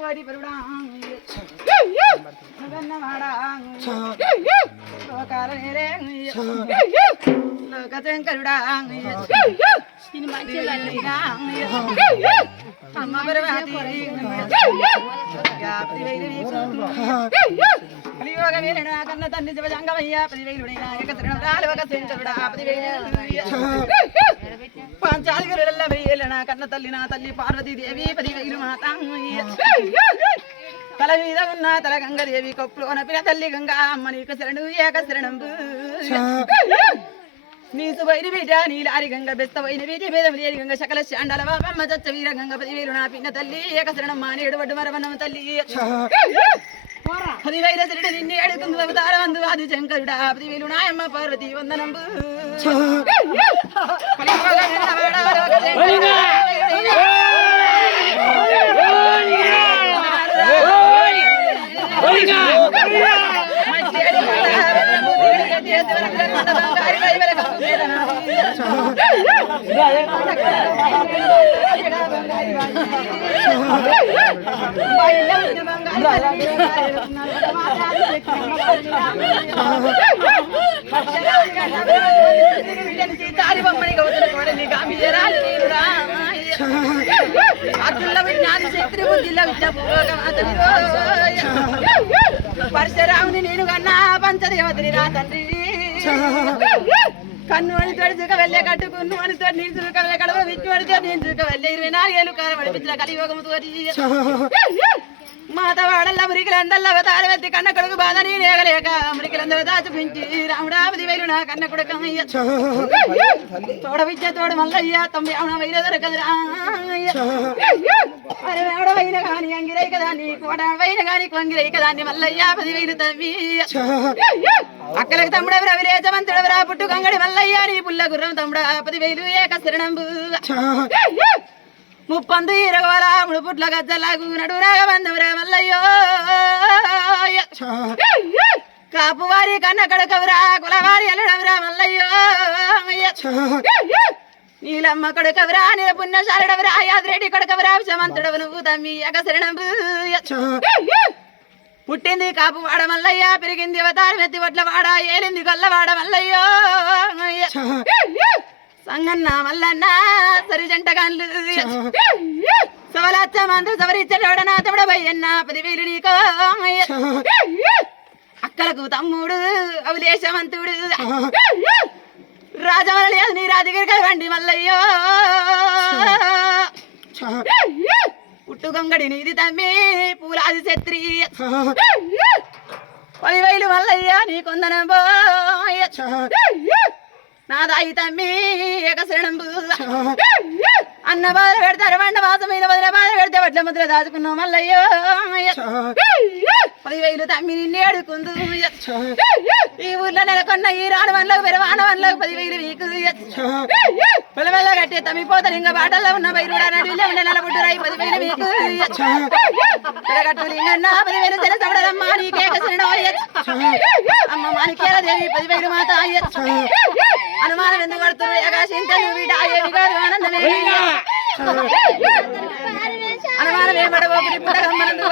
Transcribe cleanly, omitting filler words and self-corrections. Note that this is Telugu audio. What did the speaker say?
కోడి పరుడా లోకశంకరుడా అమ్మ పర్వతి కలియోగ వేలన కన్న తండ్రి శివజంగమయ్య 10,000 నాయక ఒక శంకరుడా 10,000 పాంచాలిగరుల వేలన కన్న తల్లి నా తల్లి పార్వతీదేవి 10,000 మాత తల మీద ఉన్న తల గంగదేవి కొప్పులు అనపిన తల్లి గంగా అమ్మ నీకు శరణు ఏక శరణం నీసు వైరి బిడ్డ నీలారి గంగ బెస్త వైన వీటి భేదం లేని గంగ సకల శాండాల బాబమ్మ చచ్చ వీర గంగ 10,000 నా పిన్న తల్లి ఏక శరణం మానేడు వడ్డు మరవన్నమ తల్లి 10,000 శరణ నిన్ను ఏడుకుందు అవతార వందు ఆది శంకరుడా 10,000 నాయమ్మ పార్వతి వందనంబు పరశురాముని నేను కన్నా పంచదేవతని రా తండ్రి కన్ను అని తొడుచుక వెళ్ళే కట్టుకున్ను అని తోడు నేను చుక వెళ్ళే కడవ విట్టు అడితే నేను చుక వెళ్ళే 24 ఏళ్ళు కాలపడిపించిన కలియోగముతో మాత వాడల్లా మురికిలందల్లా అవతారవెత్తి కన్న కొడుకు బాధ నేనేగలేక మురికిలందరూ దాచిపించి రాముడా 10,000 నా కన్న కొడుకయ్య తోడవిచ్చే తోడు మల్లయ్య 90 వైర దొరకదురా అరే వాడవైన గాని అంగిరై కదా నీ కోడవైన గాని కొంగిరై కదా నీ మల్లయ్య 10,000 తమ్మి అక్కలకు తమ్ముడెవరా విరేచవంతుడెవరా పుట్టు కంగడి మల్లయ్య నీ పుల్ల గుర్రం తమ్ముడా 10,000 ఏక శరణంబు ముప్పందు ఇరగవరా ముడుపుట్ల గజ్జలాగు నడు రాగబంధురా మల్లయ్యో కాపువారి కన్న కడకవురా కులవారి ఎల్లడవురా మల్లయ్యో నీలమ్మ కొడుకవరా నీల పుణ్యశాలుడవరా యాదిరెడ్డి కొడుకవరా విషమంతుడవు నువ్వు తమ్మి ఏక శరణంబు పుట్టింది కాపువాడ మల్లయ్య పెరిగింది అవతారం ఎత్తి వడ్లవాడ ఏలింది గొల్లవాడ మల్లయ్యో సంగన్న మల్లన్న సరి జంటగాన్లు సవలచ్చ మందు సవరిచ్చడోడనా తమ్ముడ బయ్యన్న 10,000 నీకో అక్కలకు తమ్ముడు అవలేశవంతుడు రాజమౌళి నీ రాజగిరి వండి మల్లయ్యో పుట్టు గొంగడి నీది తమ్మి పూలాది శత్రి 10,000 మల్లయ్య నీ కొందనం నాదాయి తమ్మి ఏక శరణంబు అన్న బాధ పెడతారు వంట మాసం మీద వదిన బాధ పెడితే వడ్ల ముద్ర దాచుకున్నావు మల్లయ్యో 10,000 తమ్మి నిన్ను అడుకుందు ఈ ఊర్లో నెలకొన్న ఈ రాణవన్లకు పెరవానవన్లకు 10,000 వీకు పిల్లవల్ల కట్టే తమ్మి పోతాను ఇంకా బాటల్లో ఉన్న బయలుడా నడువులే ఉండే నలబుడ్డురాయి 10,000 వీకు పిల్లగట్టు లింగన్న 10,000 తెల సబడదమ్మా నీకేక శరణం అమ్మ మానికేల దేవి 10,000 మాత అనుమానం ఎందుకు పడుతున్నారు ఏకాశింతలు వీట ఏమి కాదు ఆనందమే అనుమానం ఏమడబోకు ఇప్పుడు గమ్మనందు